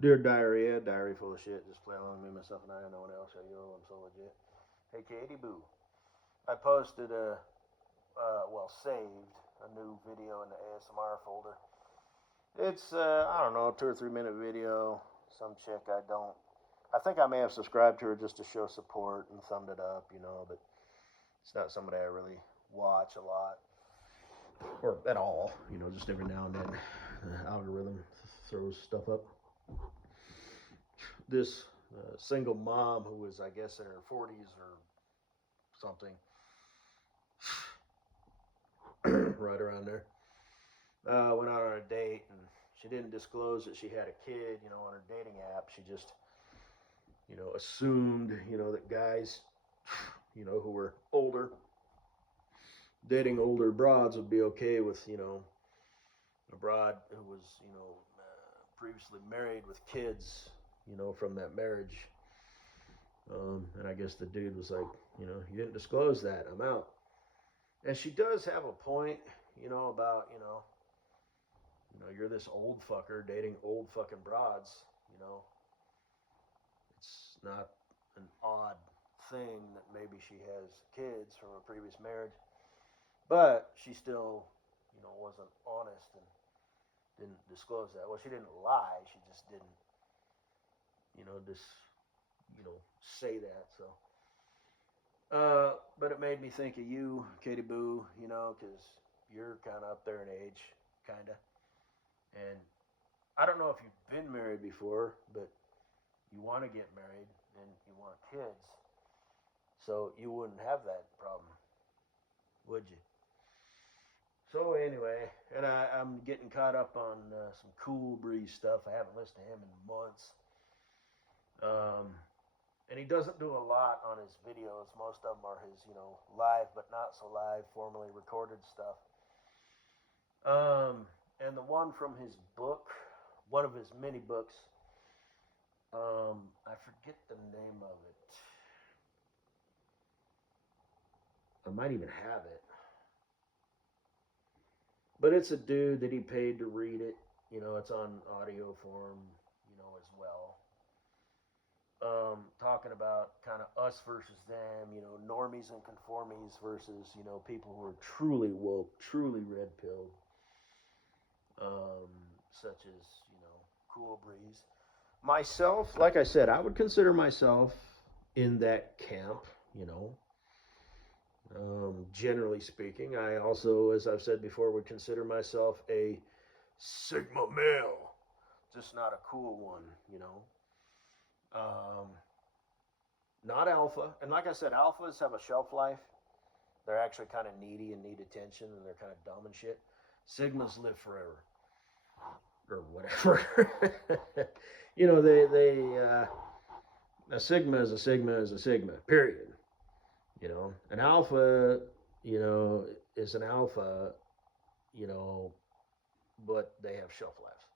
Dear diarrhea, diary full of shit. Just play along with me, myself, and I. No one else. Yo, I'm so legit. Hey, Katie Boo. I posted saved a new video in the ASMR folder. It's, I don't know, 2 or 3 minute video. Some chick I think I may have subscribed to her just to show support and thumbed it up, but it's not somebody I really watch a lot or at all, just every now and then. The algorithm throws stuff up. This single mom who was, I guess, in her 40s or something, right around there, went out on a date and she didn't disclose that she had a kid, on her dating app. She just, assumed, that guys, who were older, dating older broads would be okay with, a broad who was, previously married with kids, from that marriage. And I guess the dude was like, you didn't disclose that. I'm out. And she does have a point, about, you're this old fucker dating old fucking broads, it's not an odd thing that maybe she has kids from a previous marriage, but she still, wasn't honest and didn't disclose that. Well, she didn't lie. She just didn't, just, say that. So, but it made me think of you, Katie Boo, because you're kind of up there in age, kind of. And I don't know if you've been married before, but you want to get married and you want kids. So you wouldn't have that problem, would you? So anyway, and I'm getting caught up on some Cool Breeze stuff. I haven't listened to him in months. Um, and he doesn't do a lot on his videos. Most of them are his, live but not so live, formally recorded stuff. And the one from his book, one of his many books, I forget the name of it. I might even have it, but it's a dude that he paid to read it. It's on audio form, as well. Talking about kind of us versus them, normies and conformies versus, people who are truly woke, truly red pilled, such as, Cool Breeze. Myself, like I said, I would consider myself in that camp, generally speaking. I also, as I've said before, would consider myself a Sigma male, just not a cool one, Um, not alpha. And like I said, alphas have a shelf life. They're actually kind of needy and need attention, and they're kind of dumb and shit. Sigmas live forever, or whatever. A sigma is a sigma is a sigma. Period. An alpha, is an alpha, you know, but they have shelf lives.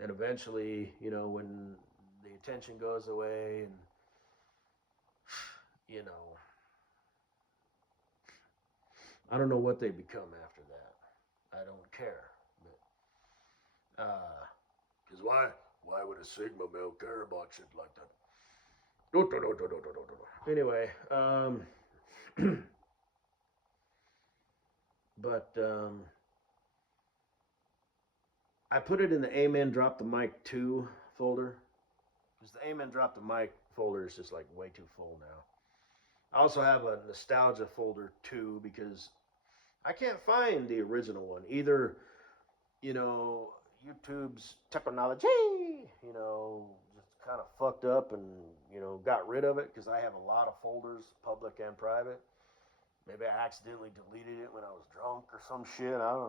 And eventually, when the attention goes away, and you know, I don't know what they become after that. I don't care. But because why would a sigma male care about shit like that? Anyway, but I put it in the Amen Drop the Mic 2 folder because the Amen Drop the Mic folder is just like way too full now. I also have a nostalgia folder too because I can't find the original one. Either, YouTube's technology, just kind of fucked up and, got rid of it because I have a lot of folders, public and private. Maybe I accidentally deleted it when I was drunk or some shit. I don't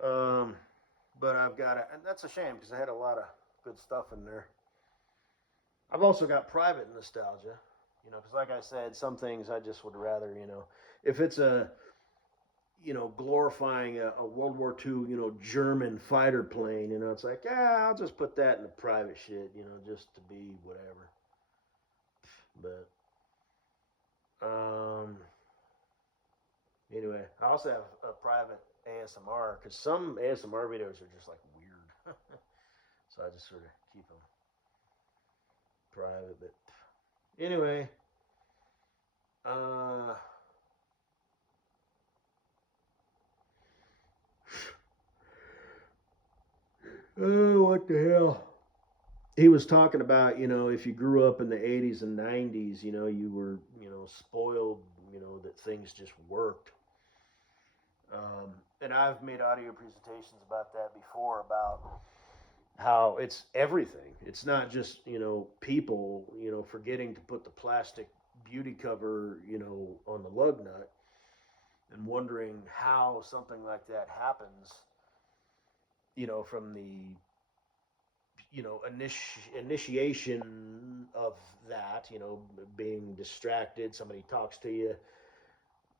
know. But I've got it, and that's a shame because I had a lot of good stuff in there. I've also got private nostalgia, because like I said, some things I just would rather, if it's a, glorifying a World War II, German fighter plane, it's like, yeah, I'll just put that in the private shit, just to be whatever. But, anyway, I also have a private ASMR because some ASMR videos are just like weird. So I just sort of keep them private. But anyway, uh, oh, what the hell? He was talking about, if you grew up in the 80s and 90s, you were, spoiled, that things just worked. And I've made audio presentations about that before, about how it's everything. It's not just, people, forgetting to put the plastic beauty cover, on the lug nut and wondering how something like that happens, from the initiation of that, being distracted, somebody talks to you,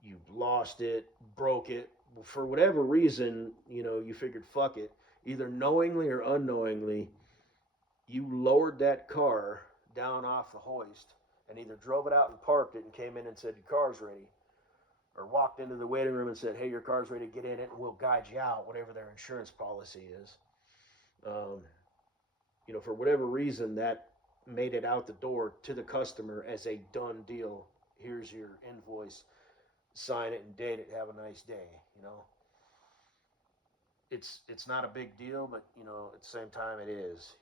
you lost it, broke it, for whatever reason, you figured fuck it, either knowingly or unknowingly, you lowered that car down off the hoist and either drove it out and parked it and came in and said your car's ready, or walked into the waiting room and said, hey, your car's ready, get in it and we'll guide you out, whatever their insurance policy is. um, for whatever reason, that made it out the door to the customer as a done deal. Here's your invoice, sign it and date it. Have a nice day. It's not a big deal, but at the same time it is.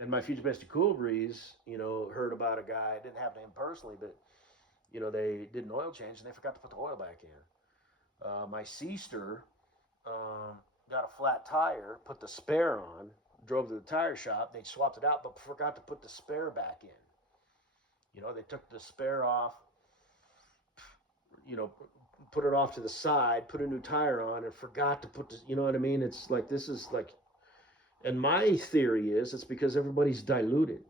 And my Future Bestie Cool Breeze, heard about a guy. It didn't happen to him personally, but they did an oil change and they forgot to put the oil back in. My sister got a flat tire, put the spare on, drove to the tire shop. They swapped it out, but forgot to put the spare back in. They took the spare off, you know, put it off to the side, put a new tire on, and forgot to put the, you know what I mean? It's like, this is like, and my theory is it's because everybody's diluted.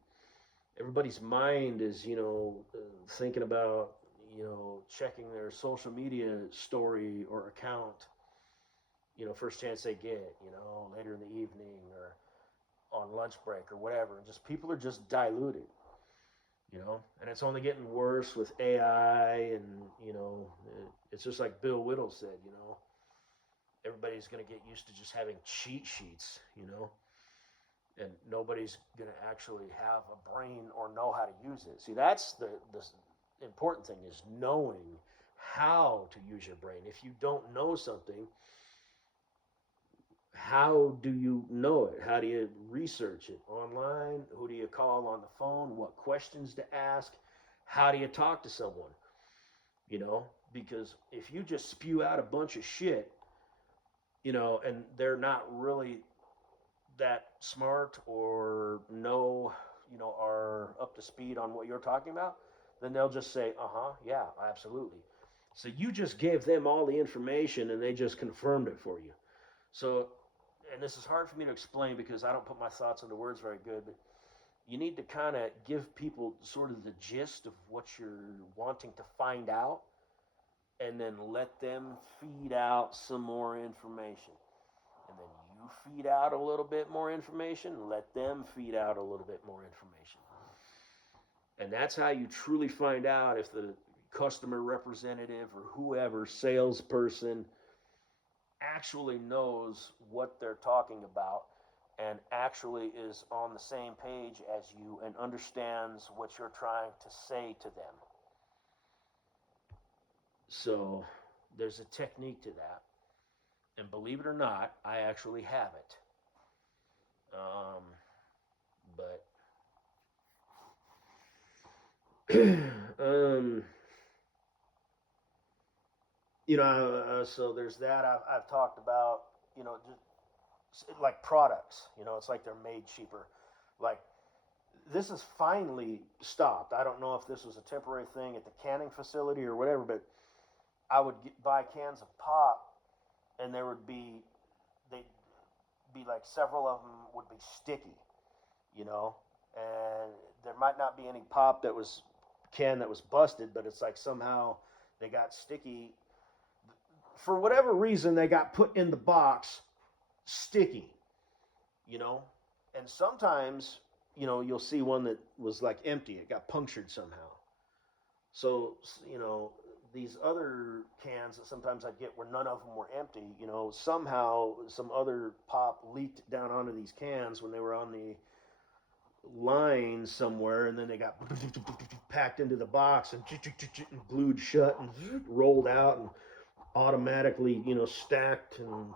Everybody's mind is, thinking about, checking their social media story or account, first chance they get, later in the evening or on lunch break or whatever. And just people are just diluted, and it's only getting worse with AI. And, it's just like Bill Whittle said, everybody's going to get used to just having cheat sheets, and nobody's going to actually have a brain or know how to use it. See, that's the important thing, is knowing how to use your brain. If you don't know something, how do you know it? How do you research it online? Who do you call on the phone? What questions to ask? How do you talk to someone? Because if you just spew out a bunch of shit, and they're not really that smart or know, are up to speed on what you're talking about, then they'll just say, yeah, absolutely. So you just gave them all the information and they just confirmed it for you. So, and this is hard for me to explain because I don't put my thoughts into words very good, but you need to kind of give people sort of the gist of what you're wanting to find out, and then let them feed out some more information. And then you feed out a little bit more information, let them feed out a little bit more information. And that's how you truly find out if the customer representative or whoever, salesperson, actually knows what they're talking about and actually is on the same page as you and understands what you're trying to say to them. So there's a technique to that. And believe it or not, I actually have it. But so there's that. I've talked about, just like products. It's like they're made cheaper. Like, this is finally stopped. I don't know if this was a temporary thing at the canning facility or whatever, but I would buy cans of pop, and they'd be like, several of them would be sticky, and there might not be any pop that was can that was busted, but it's like somehow they got sticky. For whatever reason, they got put in the box sticky, you know? And sometimes, you'll see one that was like empty. It got punctured somehow. So, these other cans that sometimes I'd get where none of them were empty, you know, somehow some other pop leaked down onto these cans when they were on the line somewhere, and then they got packed into the box and glued shut and rolled out and automatically, you know, stacked, and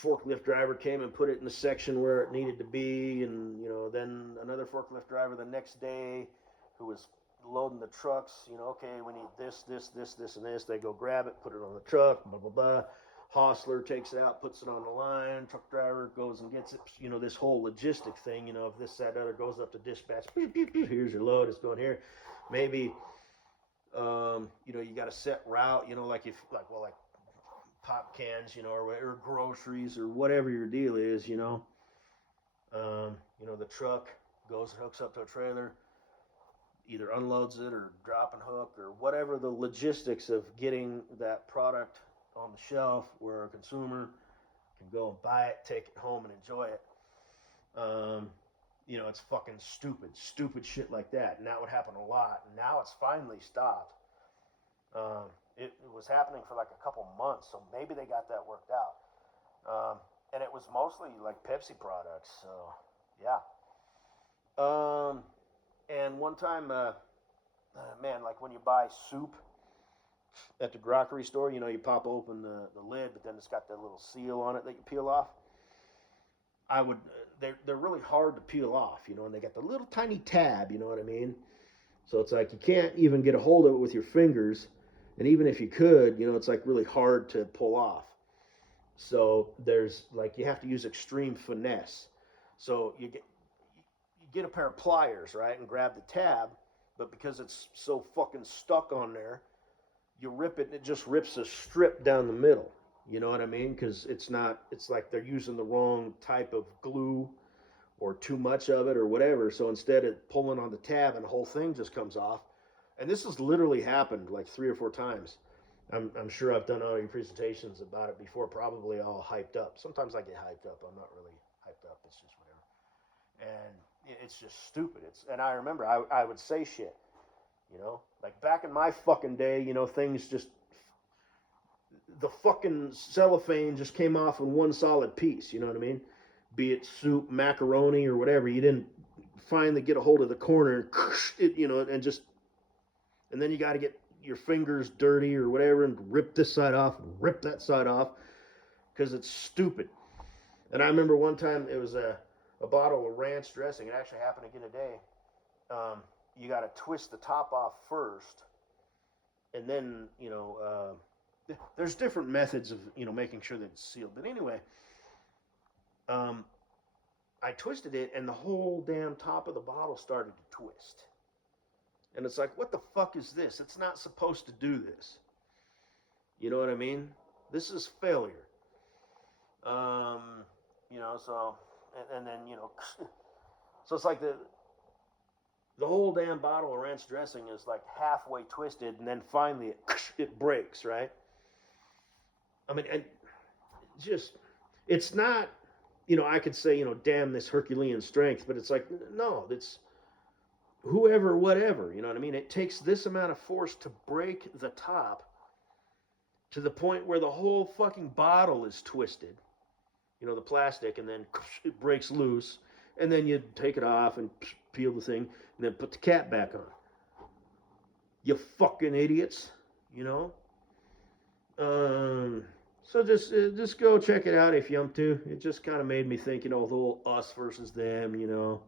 forklift driver came and put it in the section where it needed to be, and you know, then another forklift driver the next day who was loading the trucks, you know, okay, we need this, and this. They go grab it, put it on the truck, blah blah blah. Hostler takes it out, puts it on the line. Truck driver goes and gets it. You know, this whole logistic thing. You know, if this, that, other goes up to dispatch. Here's your load. It's going here. Maybe, you know, you got a set route. You know, like pop cans. You know, or groceries or whatever your deal is. You know, the truck goes and hooks up to a trailer, either unloads it or drop and hook or whatever the logistics of getting that product on the shelf where a consumer can go and buy it, take it home, and enjoy it. You know, it's fucking stupid shit like that. And that would happen a lot. And now it's finally stopped. It was happening for like a couple months, so maybe they got that worked out. And it was mostly like Pepsi products, so yeah. And one time, man, like when you buy soup at the grocery store, you know, you pop open the lid, but then it's got that little seal on it that you peel off. They're really hard to peel off, you know, and they got the little tiny tab, you know what I mean? So it's like you can't even get a hold of it with your fingers, and even if you could, you know, it's like really hard to pull off. So there's like you have to use extreme finesse. So you get a pair of pliers, right, and grab the tab, but because it's so fucking stuck on there, you rip it and it just rips a strip down the middle. You know what I mean? Because it's like they're using the wrong type of glue or too much of it or whatever. So instead of pulling on the tab and the whole thing just comes off. And this has literally happened like 3 or 4 times. I'm sure I've done audio presentations about it before, probably all hyped up. Sometimes I get hyped up. I'm not really hyped up. It's just whatever. And it's just stupid. And I remember I would say shit. You know, like back in my fucking day, you know, things just, the fucking cellophane just came off in one solid piece, you know what I mean? Be it soup, macaroni, or whatever. You didn't finally get a hold of the corner, you know, and then you got to get your fingers dirty or whatever and rip this side off, rip that side off, because it's stupid. And I remember one time it was a bottle of ranch dressing. It actually happened again today. You got to twist the top off first, and then, you know, there's different methods of, you know, making sure that it's sealed. But anyway, I twisted it, and the whole damn top of the bottle started to twist. And it's like, what the fuck is this? It's not supposed to do this. You know what I mean? This is failure. You know, so, and then, you know, so it's like the whole damn bottle of ranch dressing is like halfway twisted, and then finally it breaks, right? I mean, and just, it's not, you know, I could say, you know, damn this Herculean strength, but it's like, no, it's whoever, whatever, you know what I mean? It takes this amount of force to break the top to the point where the whole fucking bottle is twisted, you know, the plastic, and then it breaks loose, and then you take it off and peel the thing, and then put the cap back on. You fucking idiots, you know? So just go check it out if you want to. It just kind of made me think, you know, the whole us versus them, you know.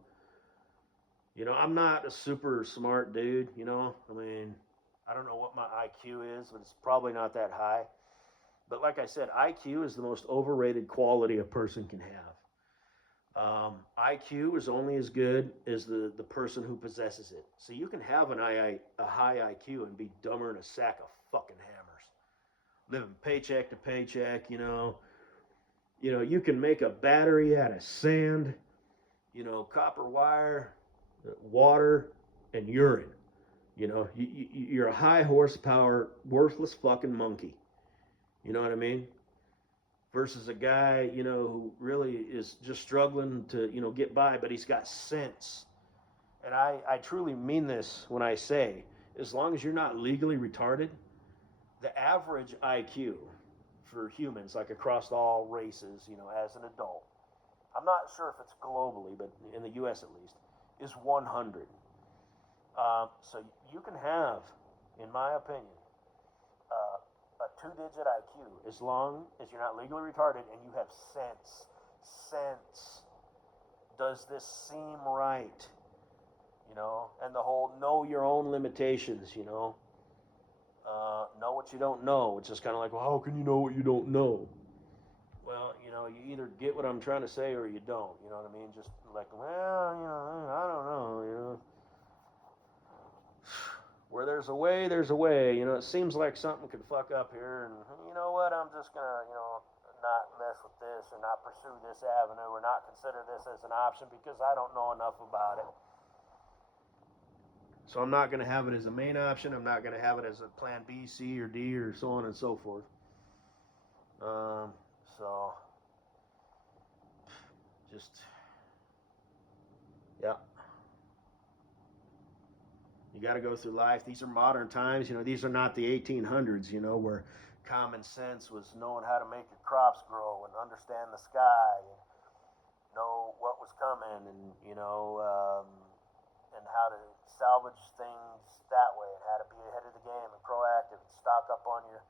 You know, I'm not a super smart dude, you know. I mean, I don't know what my IQ is, but it's probably not that high. But like I said, IQ is the most overrated quality a person can have. IQ is only as good as the person who possesses it. So you can have a high IQ and be dumber than a sack of fucking hammers, living paycheck to paycheck. You know, you can make a battery out of sand, you know, copper wire, water, and urine. You know, you're a high horsepower, worthless fucking monkey. You know what I mean? Versus a guy, you know, who really is just struggling to, you know, get by, but he's got sense. And I truly mean this when I say as long as you're not legally retarded, the average IQ for humans, like across all races, as an adult, I'm not sure if it's globally, but in the U.S. at least, is 100. So you can have, in my opinion, a two-digit IQ as long as you're not legally retarded and you have sense. Sense. Does this seem right? And the whole know your own limitations, know what you don't know. It's just kind of like, well, how can you know what you don't know? Well, you either get what I'm trying to say or you don't. You know what I mean? Just like, well, I don't know. Where there's a way, there's a way. It seems like something could fuck up here, and you know what? I'm just gonna, not mess with this or not pursue this avenue or not consider this as an option because I don't know enough about it. So I'm not going to have it as a main option. I'm not going to have it as a plan B, C, or D, or so on and so forth. So, just, yeah. You got to go through life. These are modern times. These are not the 1800s, where common sense was knowing how to make your crops grow and understand the sky and know what was coming and, and how to salvage things that way and how to be ahead of the game and proactive and stock up on your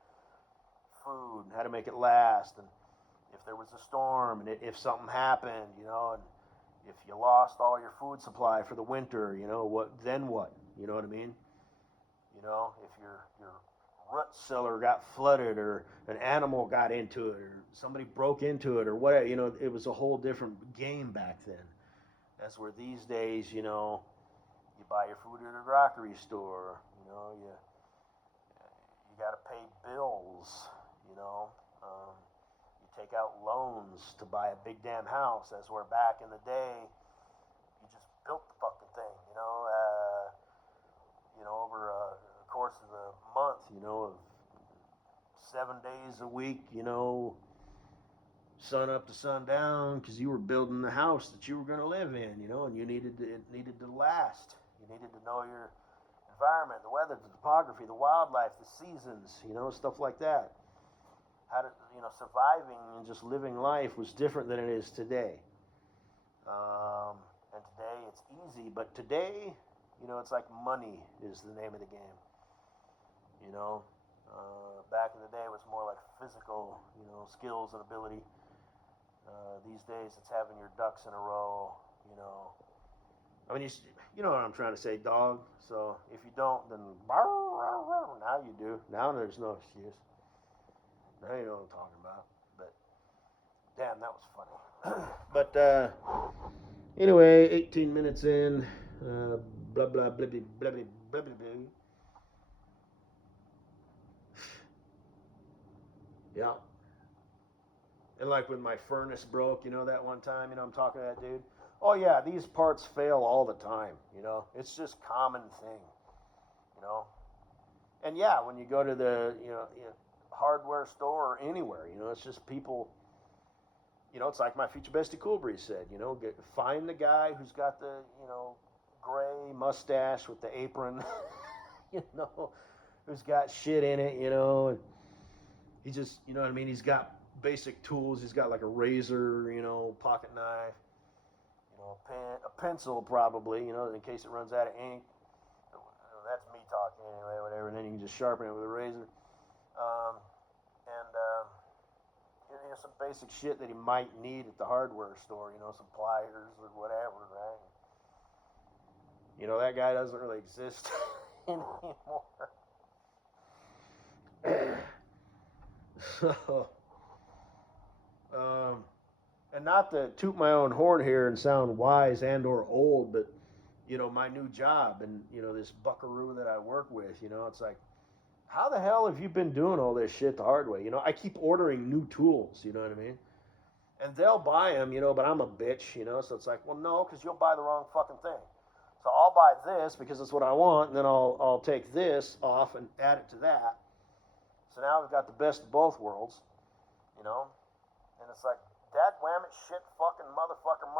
food and how to make it last and if there was a storm and if something happened, and if you lost all your food supply for the winter, what then what? You know what I mean? If your root cellar got flooded or an animal got into it or somebody broke into it or whatever, it was a whole different game back then. That's where these days, you buy your food at a grocery store. You got to pay bills. You take out loans to buy a big damn house. As where back in the day, you just built the fucking thing. Over the course of the month. Of 7 days a week. Sun up to sundown because you were building the house that you were going to live in. And it needed to last. You needed to know your environment, the weather, the topography, the wildlife, the seasons, stuff like that. How to, surviving and just living life was different than it is today. And today it's easy, but today, it's like money is the name of the game. Back in the day it was more like physical, skills and ability. These days it's having your ducks in a row, I mean, you know what I'm trying to say, dog. So if you don't, then now you do. Now there's no excuse. Now you know what I'm talking about. But damn, that was funny. But anyway, 18 minutes in. Blah blah blah blah blah blah blah blah. Yeah. And like when my furnace broke, that one time, I'm talking to that dude. Oh yeah, these parts fail all the time, It's just common thing, And yeah, when you go to the, hardware store or anywhere, it's just people, it's like my future bestie Cool Breeze said, find the guy who's got the, gray mustache with the apron, who's got shit in it, and he just, what I mean? He's got basic tools. He's got like a razor, pocket knife. A pencil probably, in case it runs out of ink. That's me talking anyway, whatever. And then you can just sharpen it with a razor. Some basic shit that he might need at the hardware store, some pliers or whatever, right? That guy doesn't really exist anymore. So, and not to toot my own horn here and sound wise and or old, but my new job and this buckaroo that I work with, it's like, how the hell have you been doing all this shit the hard way? I keep ordering new tools, you know what I mean? And they'll buy them, but I'm a bitch, so it's like, well, no, because you'll buy the wrong fucking thing. So I'll buy this because it's what I want, and then I'll take this off and add it to that. So now we've got the best of both worlds, and it's like, dad wham it, shit, fucking motherfucker,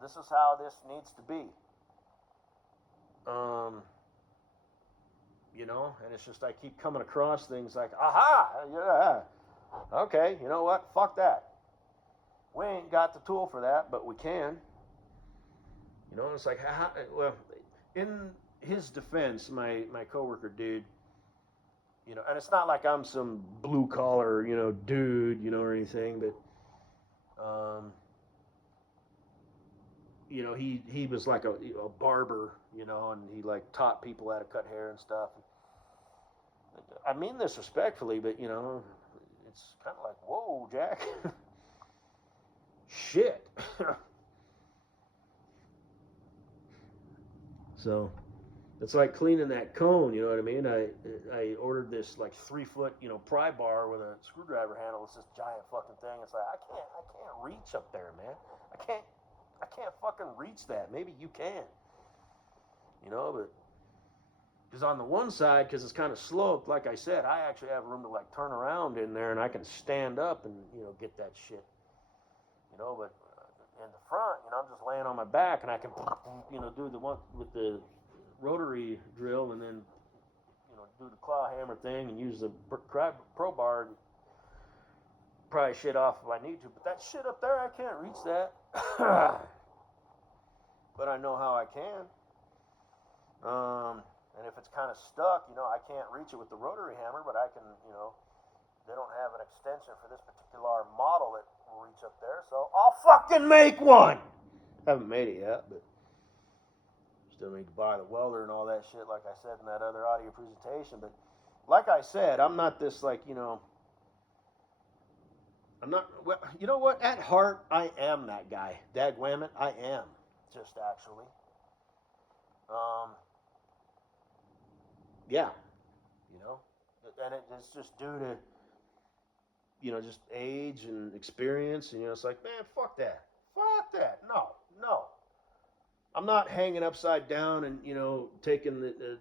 this is how this needs to be. you know, and it's just I keep coming across things like, aha, yeah, okay, you know what? Fuck that. We ain't got the tool for that, but we can. You know, it's like, well, in his defense, my coworker dude, you know, and it's not like I'm some blue collar, you know, dude, you know, or anything, but, you know, he was like a barber, you know, and he like taught people how to cut hair and stuff. I mean this respectfully, but you know, it's kind of like, whoa, Jack, shit. So it's like cleaning that cone, you know what I mean? I ordered this like 3 foot, you know, pry bar with a screwdriver handle. It's this giant fucking thing. It's like I can't reach up there, man. I can't fucking reach that. Maybe you can, you know, but because on the one side, because it's kind of sloped, like I said, I actually have room to like turn around in there, and I can stand up and you know get that shit, you know. But in the front, you know, I'm just laying on my back, and I can, you know, do the one with the rotary drill, and then you know do the claw hammer thing, and use the crowbar and pry shit off if I need to. But that shit up there, I can't reach that. But I know how I can. And if it's kind of stuck, you know, I can't reach it with the rotary hammer, but I can, you know, they don't have an extension for this particular model that will reach up there, so I'll fucking make one. Haven't made it yet, but still need to buy the welder and all that shit, like I said in that other audio presentation. But like I said, I'm not this like, you know, I'm not, well, you know what? At heart, I am that guy. Dagwammit, I am, just actually. Yeah, you know, and it's just due to, you know, just age and experience, and you know, it's like, man, fuck that, no, no, I'm not hanging upside down and you know taking the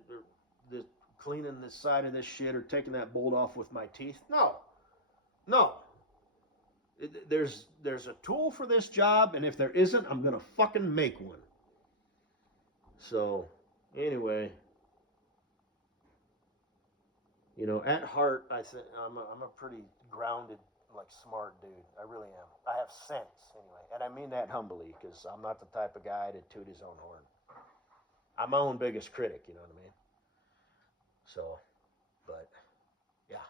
cleaning the side of this shit or taking that bolt off with my teeth. No, no. There's a tool for this job, and if there isn't, I'm gonna fucking make one. So, anyway, you know, at heart, I think I'm a pretty grounded, like smart dude. I really am. I have sense anyway, and I mean that humbly because I'm not the type of guy to toot his own horn. I'm my own biggest critic. You know what I mean? So, but yeah.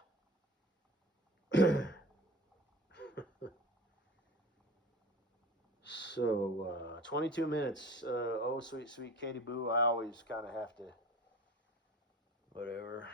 So 22 minutes. Oh, sweet, sweet Katie Boo. I always kind of have to, whatever.